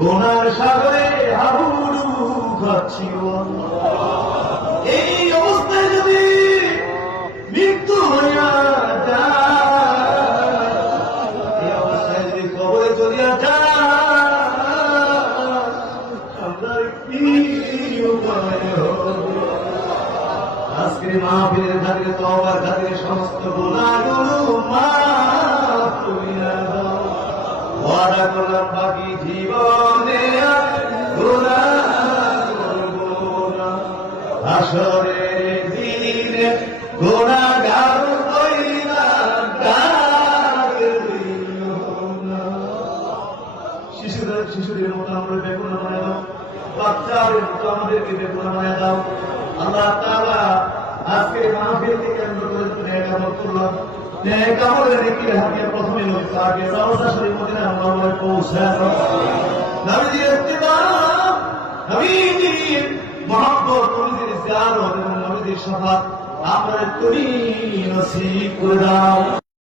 গোনার সাগরে হাবুডুবু খাচ্ছি এই অবস্থায় যদি মৃত্যু হইয়া যায়, এই অবস্থায় যদি কবরে চলিয়া যায়, আমরা কি উপায় হবে? আজকের মাহফিলের খাতিরে তওবার খাতিরে সমস্ত গুনাহগুলো মাফ করিয়া দাও। ওয়াদা করলাম বাকি জীবনে আর গুনাহ করব না। হাসরের দিনে গুনাহগার হইবা ডাক দিও না। শিশুদের মতো আমরা বেগুনা বানায় দাও, বাচ্চাদের মতো আমাদেরকে বেগুনা বানায় দাও। আল্লাহ তাআলা আজকে মাহফিল থেকে আমরা নেক আমল করলাম, নেক আমলের নেকি হাদিয়া প্রথমে নবী পাকের রওজা শরীফ মদিনা মুনাওয়ারায় পৌঁছানো, নবীজির ইত্তিবা, নবীজির মহব্বত, নবীজির জিয়ারত এবং নবীজির শাফাত আমরা তুমি নসিব করে দাও।